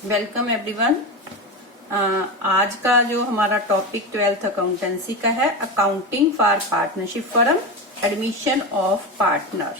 Welcome everyone. आज का जो हमारा टॉपिक 12th अकाउंटेंसी का है, accounting for partnership firm, admission of partner.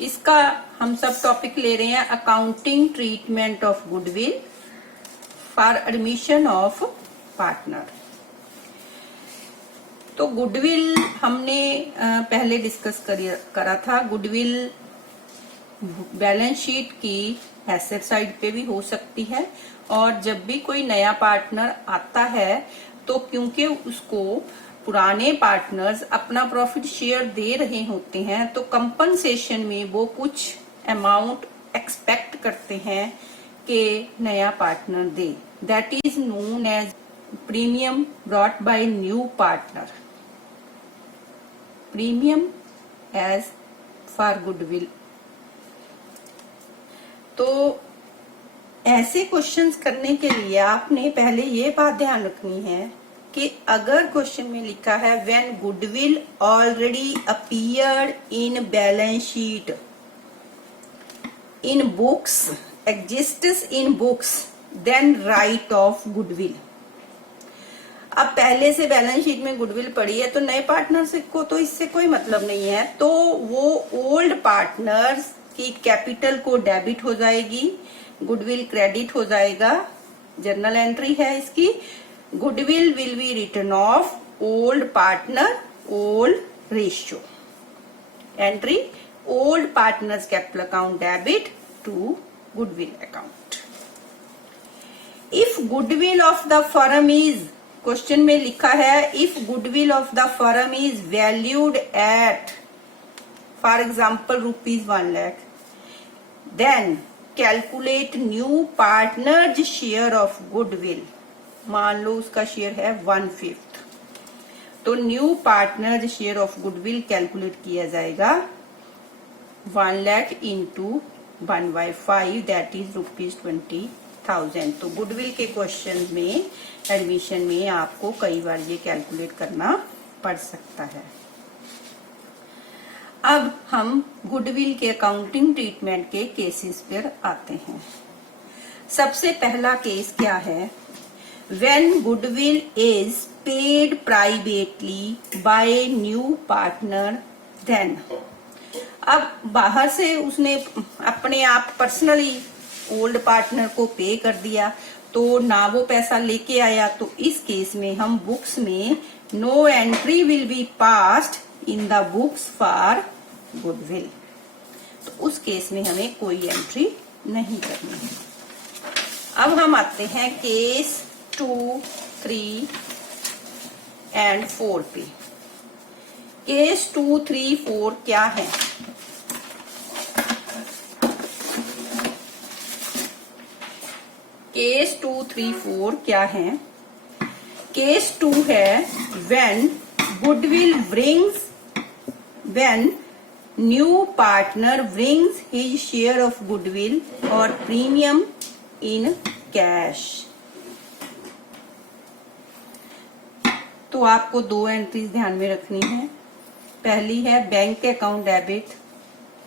इसका हम सब टॉपिक ले रहे हैं accounting treatment of goodwill for admission of partner. तो गुडविल हमने पहले डिस्कस करा था। गुडविल बैलेंस शीट की एसेट साइड पे भी हो सकती है, और जब भी कोई नया पार्टनर आता है तो क्योंकि उसको पुराने पार्टनर्स अपना प्रॉफिट शेयर दे रहे होते हैं, तो कंपनसेशन में वो कुछ अमाउंट एक्सपेक्ट करते हैं कि नया पार्टनर दे। That is known as premium brought by new partner. Premium as for goodwill. तो ऐसे क्वेश्चंस करने के लिए आपने पहले ये बात ध्यान रखनी है कि अगर क्वेश्चन में लिखा है when goodwill already appeared in balance sheet in books exists in books then write off goodwill. अब पहले से बैलेंस शीट में गुडविल पड़ी है तो नए पार्टनर्स को तो इससे कोई मतलब नहीं है, तो वो ओल्ड पार्टनर्स की कैपिटल को डेबिट हो जाएगी, गुडविल क्रेडिट हो जाएगा। जर्नल एंट्री है इसकी, goodwill will be return of old partner old ratio. Entry old partners capital account debit to goodwill account. If goodwill of the firm is, question में लिखा है if goodwill of the firm is valued at for example ₹1 lakh, then calculate new partners share of goodwill. मान लो उसका share है 1/5, तो new partners share of goodwill calculate किया जाएगा 1 lakh इंटू 1/5, दैट इज ₹20,000। तो गुडविल के क्वेश्चन में एडमिशन में आपको कई बार ये कैलकुलेट करना पड़ सकता है। अब हम गुडविल के अकाउंटिंग ट्रीटमेंट के केसेस पर आते हैं। सबसे पहला केस क्या है? When goodwill is paid privately by new partner, then. अब बाहर से उसने अपने आप पर्सनली ओल्ड पार्टनर को पे कर दिया, तो ना वो पैसा लेके आया, तो इस केस में हम बुक्स में no entry will be passed in the books for goodwill. तो उस केस में हमें कोई एंट्री नहीं करनी है। अब हम आते हैं केस 2, 3 एंड 4 पे। केस 2, 3, 4 क्या है? केस 2, 3, 4 क्या है? केस 2 है when goodwill brings, when new partner brings his share of goodwill और प्रीमियम इन कैश। तो आपको 2 एंट्रीज ध्यान में रखनी है। पहली है बैंक अकाउंट डेबिट,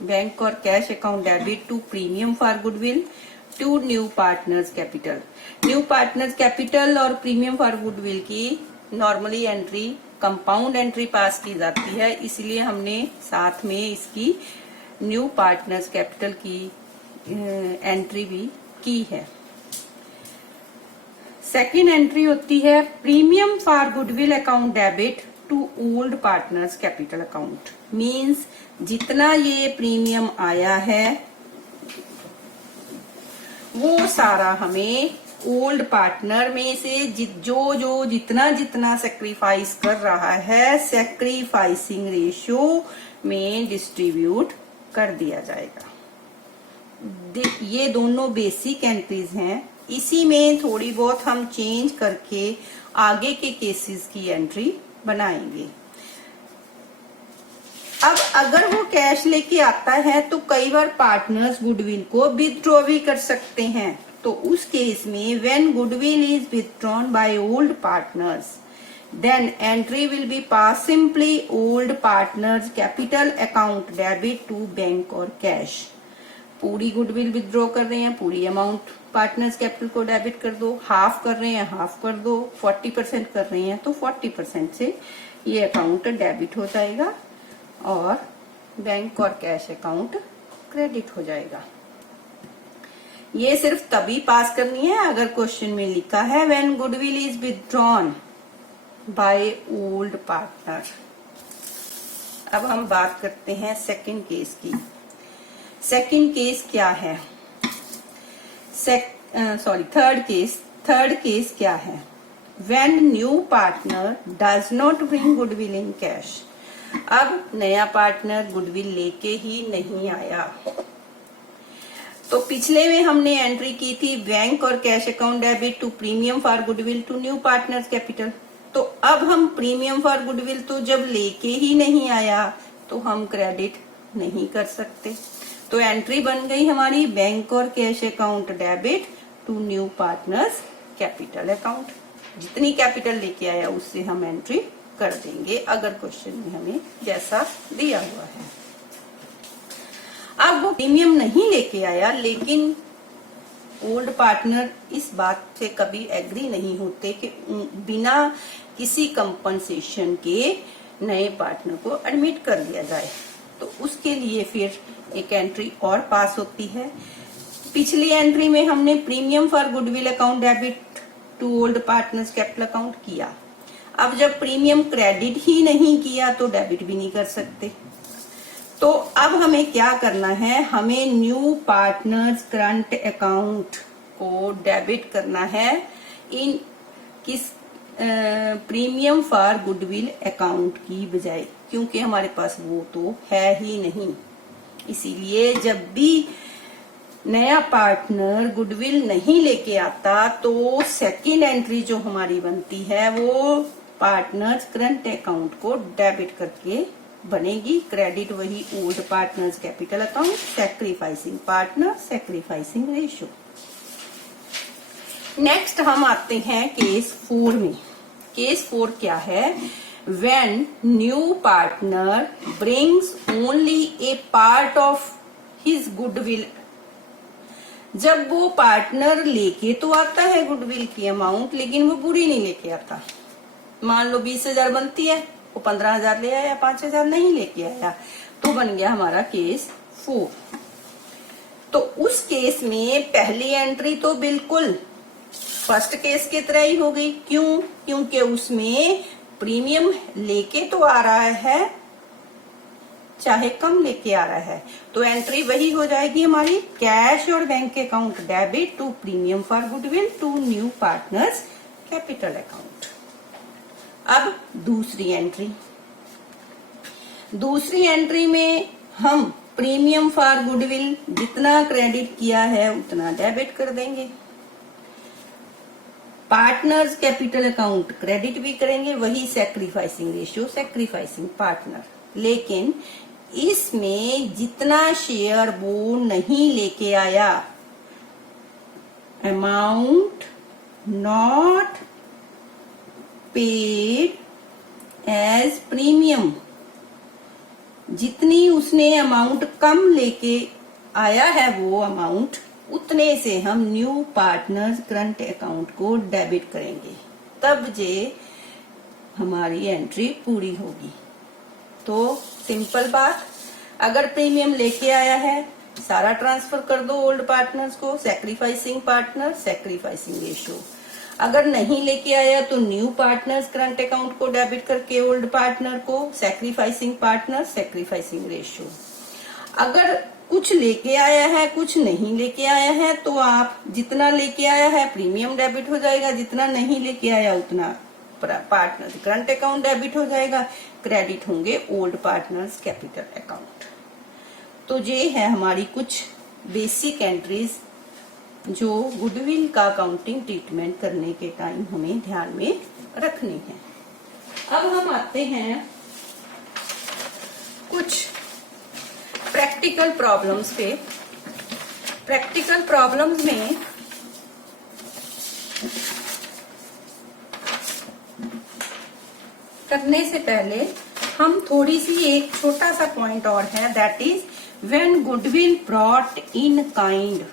बैंक और cash account debit to premium for goodwill to new partners capital. New partners capital और प्रीमियम फॉर गुडविल की normally entry compound entry pass की जाती है, इसलिए हमने साथ में इसकी न्यू पार्टनर्स कैपिटल की एंट्री भी की है। सेकेंड एंट्री होती है premium for goodwill account debit to old partners capital account. Means जितना ये प्रीमियम आया है वो सारा हमें ओल्ड पार्टनर में से जो जितना सेक्रीफाइस कर रहा है, सेक्रीफाइसिंग रेशियो में डिस्ट्रीब्यूट कर दिया जाएगा। ये दोनों बेसिक एंट्रीज हैं। इसी में थोड़ी बहुत हम चेंज करके आगे के केसेस की एंट्री बनाएंगे। अब अगर वो कैश लेके आता है तो कई बार पार्टनर्स गुडविल को विथड्रॉ भी कर सकते हैं। तो उस केस में when goodwill is withdrawn by old partners, then entry will be pass simply old partners capital account debit to bank और कैश। पूरी गुडविल विथड्रॉ कर रहे हैं, पूरी अमाउंट पार्टनर्स कैपिटल को डेबिट कर दो, हाफ कर रहे हैं हाफ कर दो, 40% कर रहे हैं तो 40% से ये अकाउंट डेबिट हो जाएगा और बैंक और कैश अकाउंट क्रेडिट हो जाएगा। ये सिर्फ तभी पास करनी है अगर क्वेश्चन में लिखा है when goodwill is withdrawn by old partner. अब हम बात करते हैं सेकंड केस की। सेकंड केस क्या है? थर्ड केस क्या है? When new partner does not bring goodwill in cash. अब नया पार्टनर गुडविल लेके ही नहीं आया। तो पिछले में हमने एंट्री की थी बैंक और cash account debit to premium for goodwill to new partners capital. तो अब हम प्रीमियम फॉर गुडविल तो जब लेके ही नहीं आया तो हम क्रेडिट नहीं कर सकते। तो एंट्री बन गई हमारी बैंक और cash account debit to new partners capital account. जितनी कैपिटल लेके आया उससे हम एंट्री कर देंगे अगर क्वेश्चन में हमें जैसा दिया हुआ है। अब वो प्रीमियम नहीं लेके आया लेकिन ओल्ड पार्टनर इस बात से कभी एग्री नहीं होते कि बिना किसी कंपनसेशन के नए पार्टनर को एडमिट कर लिया जाए, तो उसके लिए फिर एक एंट्री और पास होती है। पिछली एंट्री में हमने premium for goodwill account debit to old partners capital account किया। अब जब प्रीमियम क्रेडिट ही नहीं किया तो डेबिट भी नहीं कर सकते। तो अब हमें क्या करना है? हमें न्यू पार्टनर्स करंट अकाउंट को डेबिट करना है इन किस प्रीमियम फॉर गुडविल अकाउंट की बजाय, क्योंकि हमारे पास वो तो है ही नहीं। इसीलिए जब भी नया पार्टनर गुडविल नहीं लेके आता तो सेकंड एंट्री जो हमारी बनती है वो पार्टनर्स करंट अकाउंट को डेबिट करके बनेगी। क्रेडिट वही old partners capital account, sacrificing partner, sacrificing ratio. Next हम आते हैं केस 4 में। केस 4 क्या है? When new partner brings only A part of his goodwill. जब वो पार्टनर लेके तो आता है गुडविल की अमाउंट लेकिन वो पूरी नहीं लेके आता। मान लो 20,000 बनती है, वो 15,000 ले आया, 5,000 नहीं लेके आया, तो बन गया हमारा केस 4। तो उस केस में पहली एंट्री तो बिल्कुल फर्स्ट केस की तरह ही हो गई। क्यों? क्योंकि उसमें प्रीमियम लेके तो आ रहा है चाहे कम लेके आ रहा है, तो एंट्री वही हो जाएगी हमारी कैश और bank account debit to premium for goodwill to new partners capital account. अब दूसरी एंट्री में हम प्रीमियम फॉर गुडविल जितना क्रेडिट किया है उतना डेबिट कर देंगे। पार्टनर्स कैपिटल अकाउंट क्रेडिट भी करेंगे, वही सैक्रिफाइसिंग रेशियो, सैक्रिफाइसिंग पार्टनर। लेकिन इसमें जितना शेयर वो नहीं लेके आया, amount not paid as premium, जितनी उसने अमाउंट कम लेके आया है वो अमाउंट उतने से हम न्यू पार्टनर्स करंट अकाउंट को डेबिट करेंगे, तब जे हमारी एंट्री पूरी होगी। तो सिंपल बात, अगर प्रीमियम लेके आया है सारा ट्रांसफर कर दो ओल्ड पार्टनर्स को, सैक्रिफाइसिंग पार्टनर, सैक्रिफाइसिंग रेशियो। अगर नहीं लेके आया तो न्यू पार्टनर्स करंट अकाउंट को डेबिट करके ओल्ड पार्टनर को, सैक्रिफाइसिंग पार्टनर, सैक्रिफाइसिंग रेशियो। अगर कुछ लेके आया है कुछ नहीं लेके आया है तो आप जितना लेके आया है प्रीमियम डेबिट हो जाएगा, जितना नहीं लेके आया उतना पार्टनर करंट अकाउंट डेबिट हो जाएगा, क्रेडिट होंगे ओल्ड पार्टनर्स कैपिटल अकाउंट। तो ये है हमारी कुछ बेसिक एंट्रीज जो गुडविल का अकाउंटिंग ट्रीटमेंट करने के टाइम हमें ध्यान में रखनी है। अब हम आते हैं कुछ प्रैक्टिकल प्रॉब्लम्स पे। प्रैक्टिकल प्रॉब्लम्स में करने से पहले हम थोड़ी सी एक छोटा सा पॉइंट और है, that is when goodwill brought in kind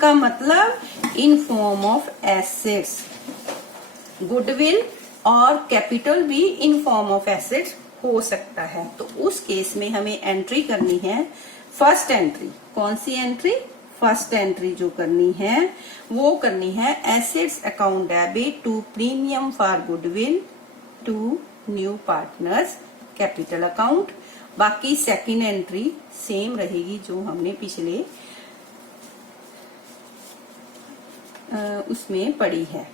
का मतलब in form of assets, goodwill और कैपिटल भी इन फॉर्म ऑफ एसेट्स हो सकता है। तो उस केस में हमें एंट्री करनी है फर्स्ट एंट्री। कौन सी एंट्री? फर्स्ट एंट्री जो करनी है वो करनी है assets account debit to premium for goodwill to new partners capital account. बाकी सेकंड एंट्री सेम रहेगी जो हमने पिछले उसमें पढ़ी है।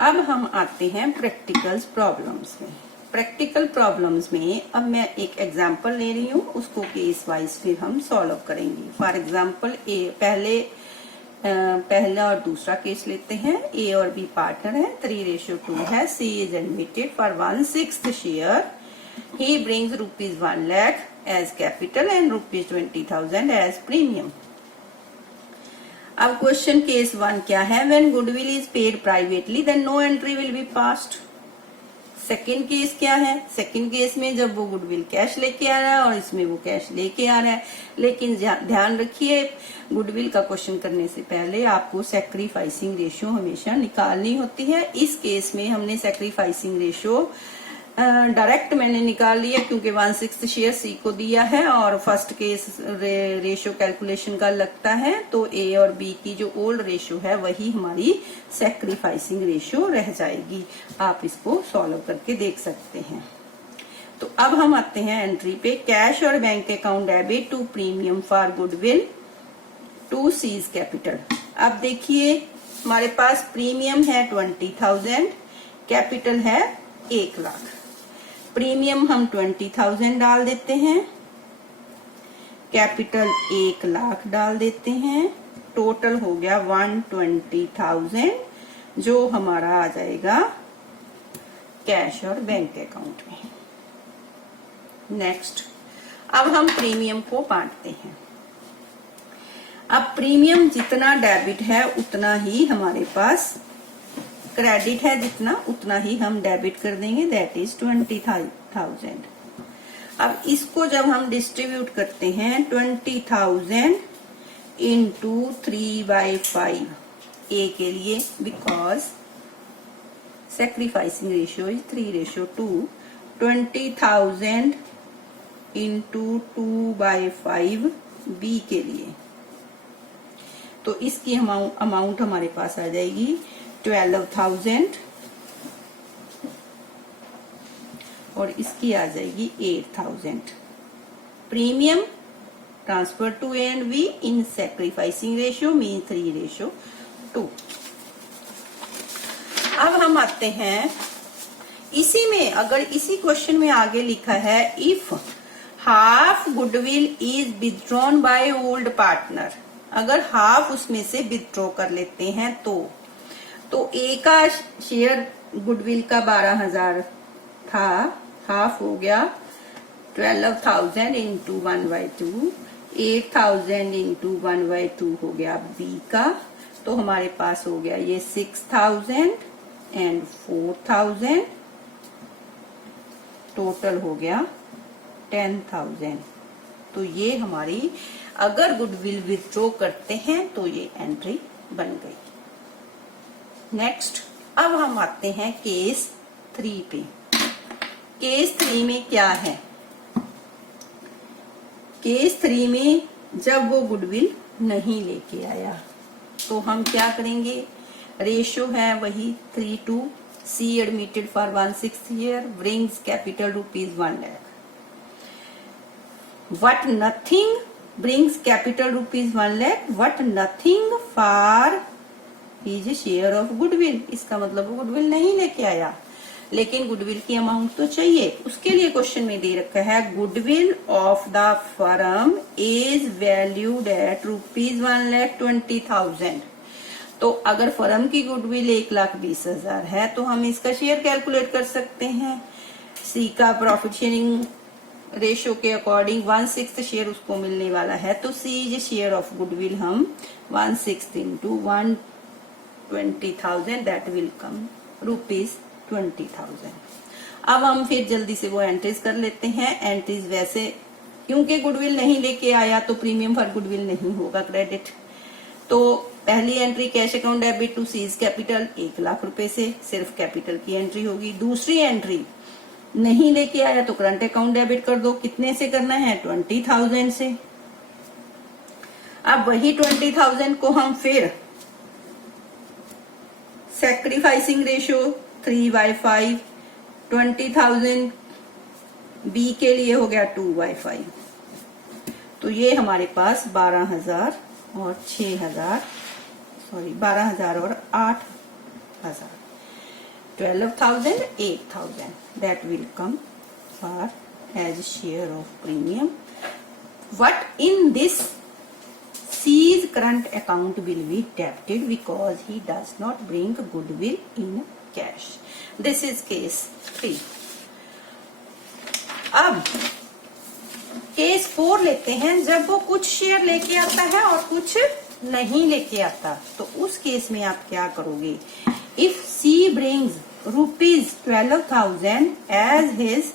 अब हम आते हैं प्रैक्टिकल प्रॉब्लम्स में। प्रैक्टिकल प्रॉब्लम्स में अब मैं एक एग्जांपल ले रही हूँ, उसको केस वाइज फिर हम सॉल्व करेंगे। फॉर एग्जांपल पहला और दूसरा केस लेते हैं। ए और बी पार्टनर है, 3:2 है। C is admitted for 1/6 share. He brings ₹1 lakh as capital and ₹20,000 as premium. अब क्वेश्चन केस 1 क्या है? When goodwill is paid privately then no entry will be passed. Second case क्या है? सेकेंड केस में जब वो गुडविल कैश लेके आ रहा है और इसमें वो कैश लेके आ रहा है, लेकिन ध्यान रखिए गुडविल का क्वेश्चन करने से पहले आपको सैक्रिफाइसिंग रेशियो हमेशा निकालनी होती है। इस केस में हमने सैक्रिफाइसिंग रेशियो डायरेक्ट मैंने निकाल लिया क्योंकि 1/6 शेयर सी को दिया है और फर्स्ट केस रेशियो कैलकुलेशन का लगता है, तो ए और बी की जो ओल्ड रेशियो है वही हमारी सैक्रिफाइसिंग रेशियो रह जाएगी। आप इसको सॉल्व करके देख सकते हैं। तो अब हम आते हैं एंट्री पे। कैश और bank account debit to premium for goodwill to C's capital. अब देखिए हमारे पास प्रीमियम है 20,000, कैपिटल है 1 लाख। प्रीमियम हम 20,000 डाल देते हैं, कैपिटल 1 लाख डाल देते हैं, टोटल हो गया 120,000 जो हमारा आ जाएगा कैश और बैंक अकाउंट में। नेक्स्ट, अब हम प्रीमियम को बांटते हैं। अब प्रीमियम जितना डेबिट है उतना ही हमारे पास क्रेडिट है, जितना उतना ही हम डेबिट कर देंगे, दैट इज 20,000। अब इसको जब हम डिस्ट्रीब्यूट करते हैं 20,000 इंटू 3/5 ए के लिए, because sacrificing ratio is 3:2, 20,000 into 2/5 B के लिए, तो इसकी अमाउंट हमारे पास आ जाएगी 12,000 और इसकी आ जाएगी 8,000। Premium transfer to A and B in sacrificing ratio mean 3:2। अब हम आते हैं इसी में, अगर इसी क्वेश्चन में आगे लिखा है if half goodwill is withdrawn by old partner, अगर हाफ उसमें से विथड्रॉ कर लेते हैं तो ए का शेयर गुडविल का 12,000 था, हाफ हो गया 12,000 इंटू 1/2, 8,000 इंटू 1/2 हो गया बी का, तो हमारे पास हो गया ये 6,000 एंड 4,000, टोटल हो गया 10,000। तो ये हमारी अगर गुडविल विथड्रॉ करते हैं तो ये एंट्री बन गई। नेक्स्ट, अब हम आते हैं केस 3 पे। केस 3 में क्या है? केस 3 में जब वो गुडविल नहीं लेके आया तो हम क्या करेंगे? रेशियो है वही 3:2। C admitted for 1/6 year, brings capital ₹1 lakh। What nothing brings capital ₹1 lakh, what nothing for his share of goodwill। इसका मतलब वो गुडविल नहीं लेके आया, लेकिन गुडविल की अमाउंट तो चाहिए। उसके लिए क्वेश्चन में दे रखा है goodwill of the firm is valued eight ₹1,20,000। तो अगर फर्म की गुडविल 1,20,000 है तो हम इसका शेयर कैलकुलेट कर सकते हैं। सी का प्रॉफिट शेयरिंग रेशियो के अकॉर्डिंग 1/6 शेयर उसको मिलने वाला है, तो सी इज शेयर ऑफ गुडविल हम 1/6 इंटू 120,000 दैट विल कम ₹20,000। अब हम फिर जल्दी से वो एंट्रीज कर लेते हैं। एंट्रीज वैसे क्योंकि गुडविल नहीं लेके आया तो प्रीमियम फॉर गुडविल नहीं होगा क्रेडिट। तो पहली entry cash account debit to C's capital 1 lakh रुपए से, सिर्फ कैपिटल की एंट्री होगी। दूसरी एंट्री नहीं लेके आया तो करंट अकाउंट डेबिट कर दो। कितने से करना है? 20,000 से। अब वही 20,000 को हम फिर सैक्रिफाइसिंग रेशियो 3/5, 20,000 बी के लिए हो गया 2/5। तो ये हमारे पास 12,000 और 6,000, सॉरी 12,000 और 8,000, 12,000, 8,000 that will come for as share of premium. What in this C's current account will be debited because he does not bring goodwill in cash. This is case 3. अब केस 4 लेते हैं, जब वो कुछ शेयर लेके आता है और कुछ नहीं लेके आता। तो उस केस में आप क्या करोगे? If C brings ₹12,000 as his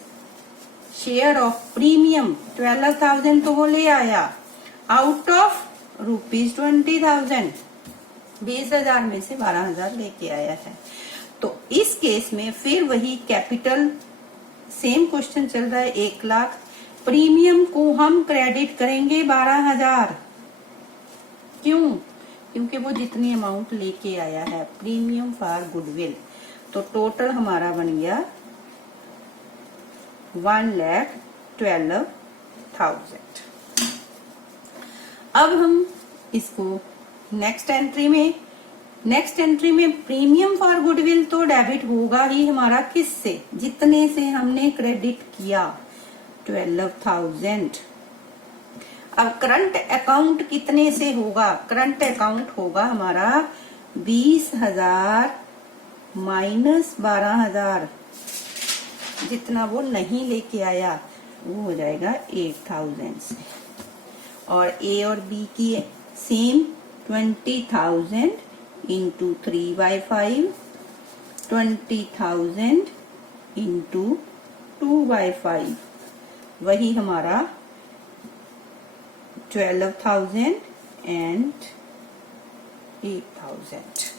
share of premium, 12,000 तो वो ले आया, आउट ऑफ ₹20,000, 20,000 में से 12,000 लेके आया है। तो इस केस में फिर वही कैपिटल, सेम क्वेश्चन चल रहा है, 1 लाख। प्रीमियम को हम क्रेडिट करेंगे 12,000। क्यों? क्योंकि वो जितनी अमाउंट लेके आया है, प्रीमियम फॉर गुडविल। तो टोटल हमारा बन गया 1,12,000। अब हम इसको नेक्स्ट एंट्री में प्रीमियम फॉर गुडविल तो डेबिट होगा ही हमारा, किससे? जितने से हमने क्रेडिट किया, 12,000। अब करंट अकाउंट कितने से होगा? करंट अकाउंट होगा हमारा 20,000 माइनस 12,000, जितना वो नहीं लेके आया वो हो जाएगा 8,000 से। और ए और बी की सेम 20,000 इंटू 3/5, 20,000 इंटू 2/5, वही हमारा 12,000 एंड 8,000।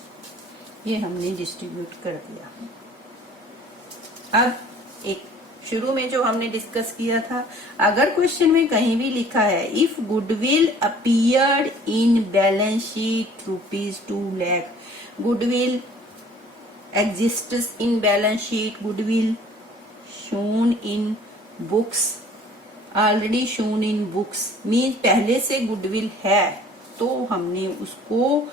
ये हमने डिस्ट्रीब्यूट कर दिया। अब एक शुरू में जो हमने डिस्कस किया था, अगर क्वेश्चन में कहीं भी लिखा है if goodwill appeared in balance sheet ₹2 lakh, goodwill exists in balance sheet, goodwill shown in books, already shown in books means पहले से गुडविल है, तो हमने उसको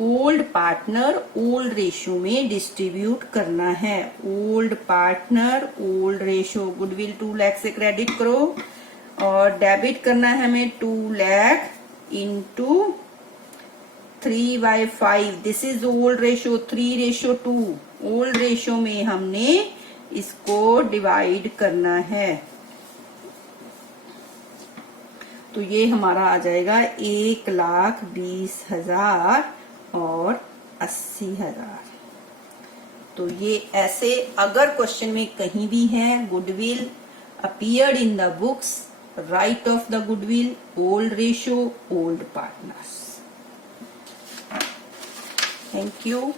ओल्ड पार्टनर ओल्ड रेशियो में डिस्ट्रीब्यूट करना है। Old partner old ratio, goodwill 2 lakh से क्रेडिट करो और डेबिट करना है हमें 2 lakh into 3/5। This is old ratio, 3:2। Old ratio में हमने इसको डिवाइड करना है। तो ये हमारा आ जाएगा 1,20,000 और 80,000। तो ये ऐसे अगर क्वेश्चन में कहीं भी है goodwill appeared in the books, right of the goodwill, old ratio, old partners. Thank you.